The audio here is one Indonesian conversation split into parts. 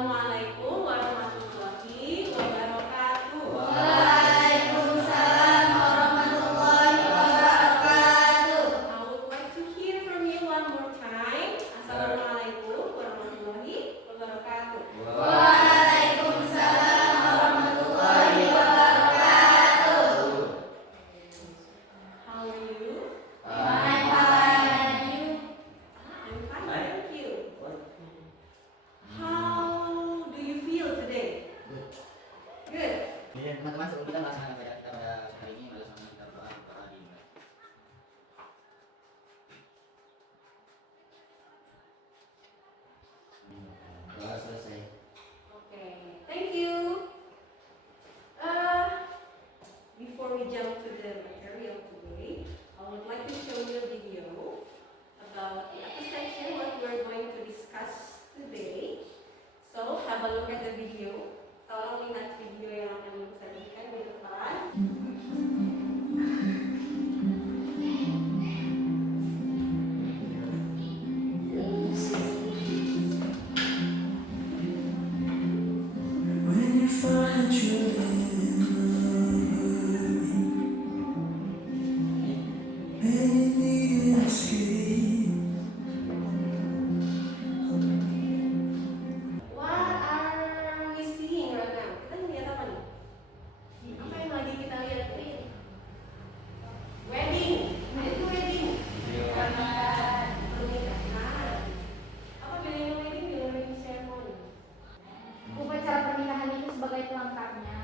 Assalamualaikum warahmatullahi wabarakatuh. Waalaikumsalam warahmatullahi wabarakatuh. I would like to hear from you one more time. Assalamualaikum warahmatullahi wabarakatuh. Waalaikumsalam warahmatullahi wabarakatuh. How are you? I'm fine. You? I'm fine, thank you. How do you feel today? Good. Teman-teman, sebelum kita melaksanakan bacaan kita pada hari ini, mari sama kita berdoa dimulai. Doa selesai. Okay, thank you. Before we jump to the material today, I would like to show you a video about the upper section, what we're going to discuss today. So, have a look at the video. Tolong lihat video yang akan disajikan di depan. When you find your and you need an escape, What are we seeing right now? Kita lihat apa nih? Apa yang lagi kita lihat ini? Wedding. Itu wedding. Pernikahan. Apa bedanya wedding dengan wedding ceremony? Upacara pernikahan itu sebagai pelengkapnya.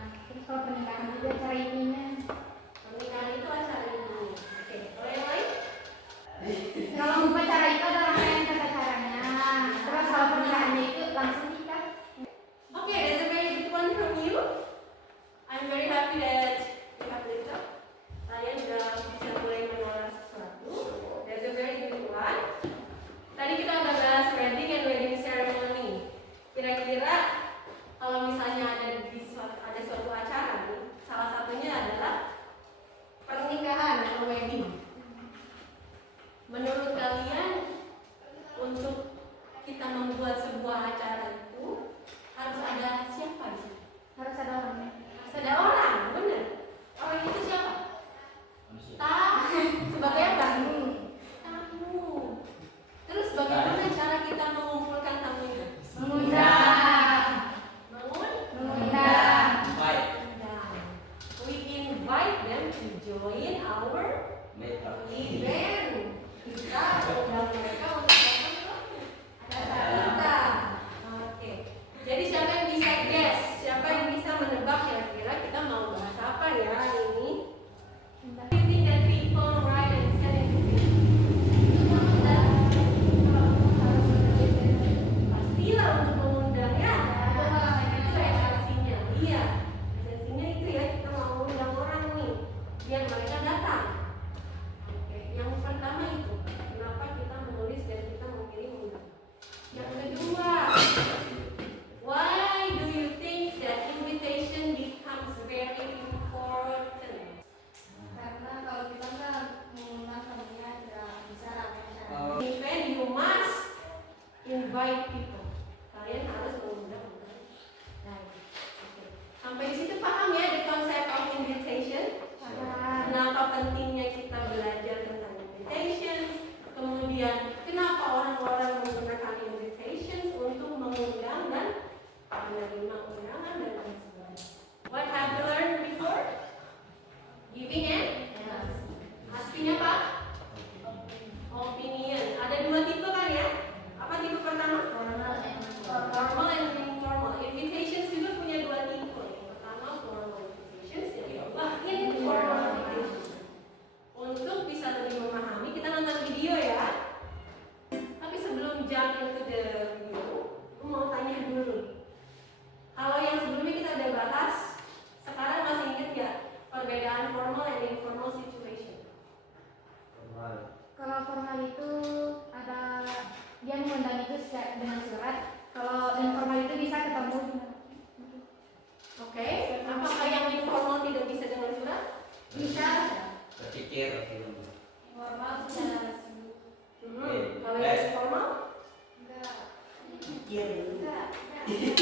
Hidup.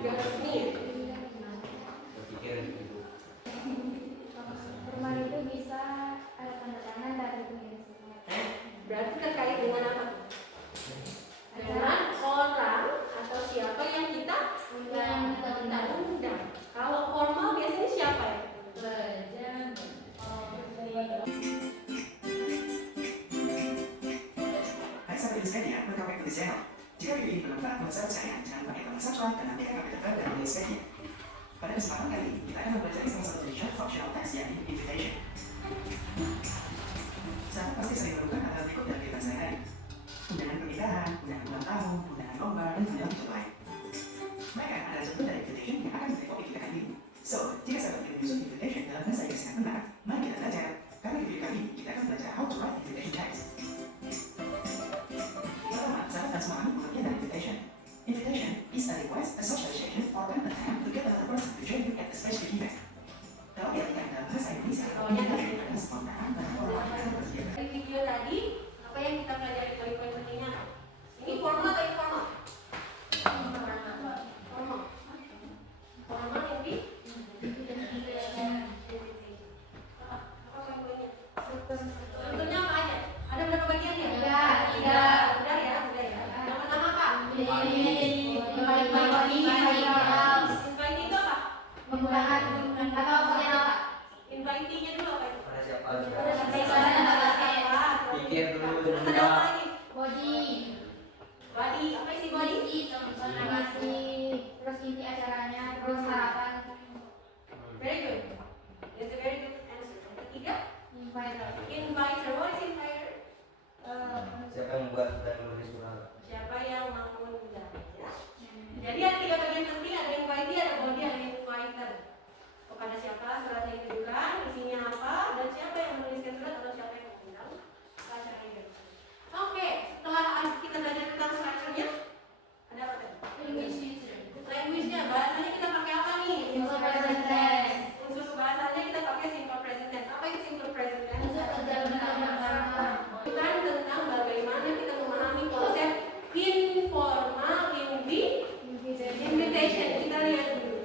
Udah resmi. Berpikir hidup. Formal itu bisa ada tanda tangan dari pengiriman. Berarti terkait dengan apa? Dengan orang atau siapa yang kita undang. Kalau formal biasanya siapa ya? Hãy subscribe media welcome to the channel. Jika video ini bermanfaat buat sahabat saya, jangan lupa klik tombol subscribe dan nantikan update terbaru dari video selanjutnya. Pada kesempatan kali ini, kita akan mempelajari salah satu dari short functional text yakni invitation. Saya pasti sering menemukan hal berikut dalam kehidupan sehari-hari. Undangan pernikahan, undangan ulang tahun, undangan lomba, dan undangan untuk lain. Mereka adalah contoh dari invitation yang akan menjadi topik kita kali ini. So, jika sahabat ingin menyusun invitation dalam bahasa yang sangat benar, mari kita belajar. Karena di video kali ini, kita akan belajar how to write invitation text. Pertama, sahabat harus memahami pengertian dari invitation. Invitation is a request, a socialization, or an attempt to get another person to join you at a special event. Kalau diartikan dalam bahasa Indonesia, invitation adalah sebuah undangan bagi orang-orang yang bersedia. Dari video tadi, apa yang kita pelajari poin-poin pentingnya? Ini formal atau informal? Formal. Formal yang di apa poin-poinnya? Contohnya apa aja? Ada berapa bagian ya? Tiga. Udah ya. Yang pertama apa? Invite Invite itu apa? menggunakan atau pakai apa? Invite-nya dulu apa itu? Pada siapa? Pikir dulu. Terus ada apa lagi? Body, Body. Apa isi body? ngasih, terus inti acaranya, terus harapan, Very good. That's a very good answer. Yang ketiga, inviter. inviter. What is inviter? Siapa yang membuat dan menulis surat? Siapa yang mengundang? Ya. Jadi ada tiga bagian penting, ada invitee, ada body, ada inviter. Kepada siapa surat yang ditujukan, isinya apa, dan siapa yang menuliskan surat atau siapa yang mengundang acara itu. Oke, setelah kita belajar tentang structure-nya, ada apa tadi? Language-nya, bahasanya kita pakai apa nih? Simple present tense. Unsur bahasanya kita pakai simple present tense. Apa itu simple present tense? Unsur kerja benar-benar. Bukan tentang bagaimana kita memahami konsep informal invitation. Kita lihat dulu.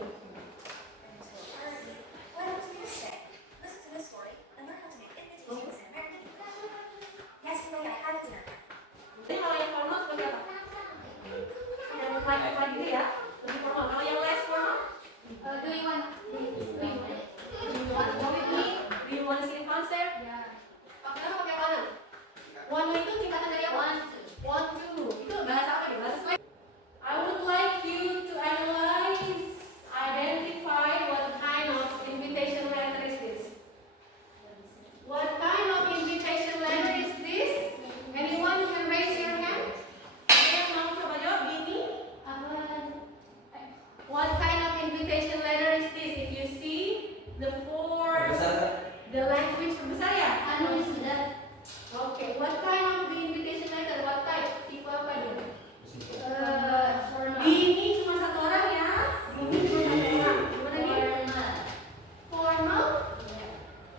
Why don't you say, listen to this story and learn how to make invitations in American English? Yesterday I had a dinner. Jadi kalau yang formal seperti apa? Yang like gitu ya, lebih formal. Kalau yang less formal, Do you want? do you want to go with me? Do you want to see the concert? Ya. Pakai mana? One itu singkatan dari apa? Want to. Itu bahasa apa nih? Bahasa slang. I would like you to identify what kind of invitation letter is this. What kind of invitation letter is this? Anyone can raise your hand? Ada yang mau coba jawab? Ini. What kind of invitation letter is this? If you see the language terbesar ya? Anu sudah. Okay, what kind of the invitation letter? What type? Tipe apa dulu? Ini cuma satu orang ya. Ini cuma satu orang. Gimana nih? Formal?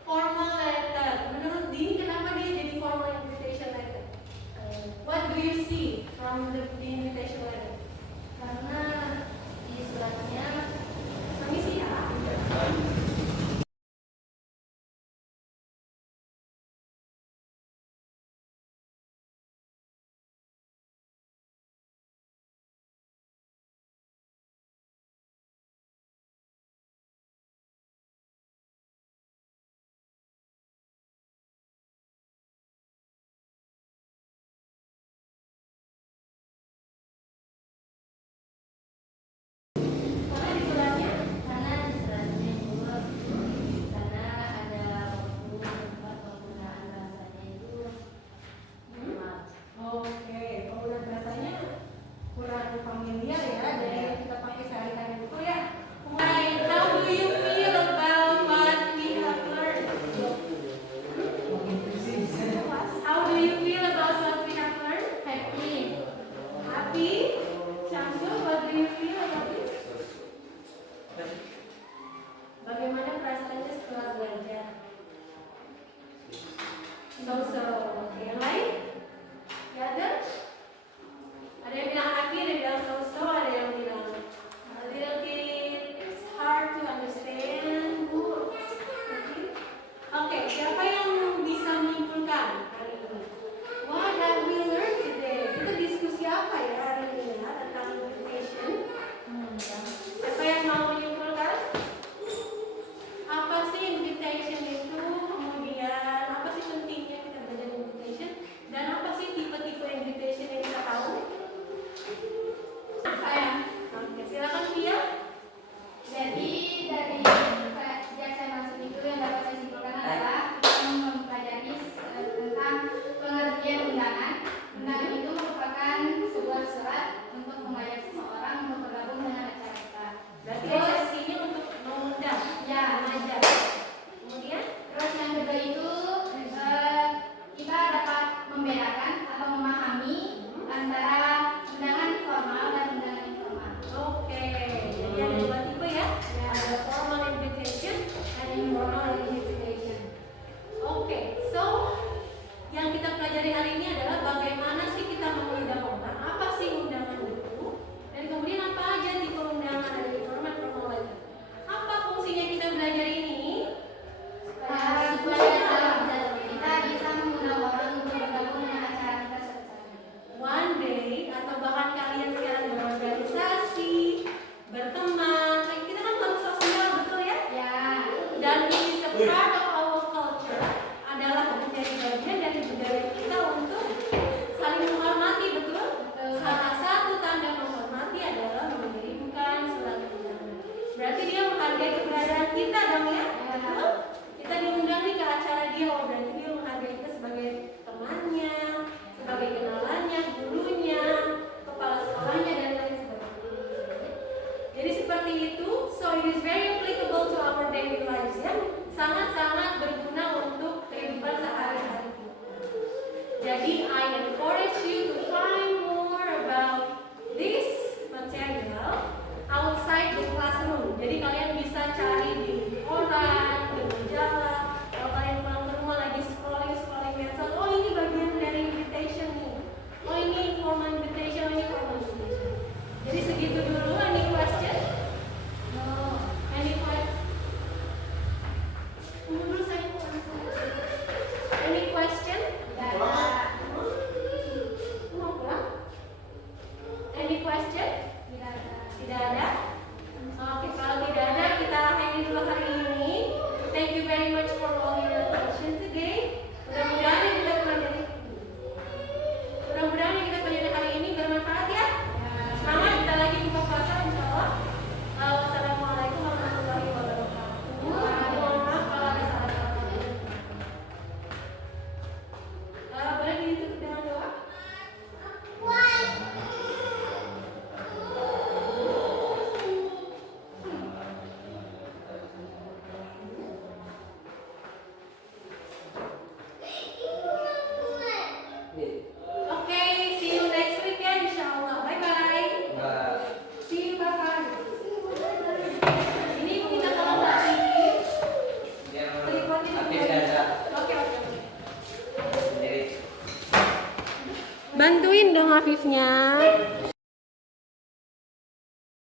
Formal letter. Menurut Dini kenapa dia jadi formal invitation letter? What do you see from the invitation letter? Karena di suratnya Permisi ya. Karena di suratnya itu sana ada waktu tempat penggunaan bahasanya itu Oke, penggunaan bahasanya kurang familiar ya dari yang kita pakai sehari-hari itu ya. Alright, how do you feel about what we have learned? How do you feel about what we have learned? happy. Happy? Syamsul, what do you feel about this? Bagaimana perasaannya setelah belajar? So. Oke, yang lain? Ya ada? Ada yang bilang happy, ada yang itu, so it is very applicable to our daily lives ya. Sangat-sangat berguna untuk kehidupan sehari-hari. Jadi I encourage you to find more about this material outside the classroom. Jadi kalian bisa cari di koran, di majalah. Kalau kalian pulang ke rumah lagi scrolling medsos, oh ini bagian dari invitation nih. Oh ini formal invitation, oh ini formal invitation. Jadi segitu dulu. Any question? No. Any question? Dulu saya mau langsung. Any question? Tidak ada. Mau pulang? Any question? Tidak ada. Tidak ada? Oke, kalau tidak ada, kita akhiri dulu hari ini. Thank you very much for all your attention today. Mudah-mudahan yang kita pelajari hari ini bermanfaat ya. Semangat, kita lagi buka puasa insya Allah. Wassalamualaikum warahmatullahi wabarakatuh. Mohon maaf kalau ada salah-salah. Boleh ditutup dengan doa? Okay, see you next weekend inshallah. Bye bye. See you, bye bye. Ini kita tolong lagi. Aktif dada Oke. sendiri. Bantuin dong Afifnya.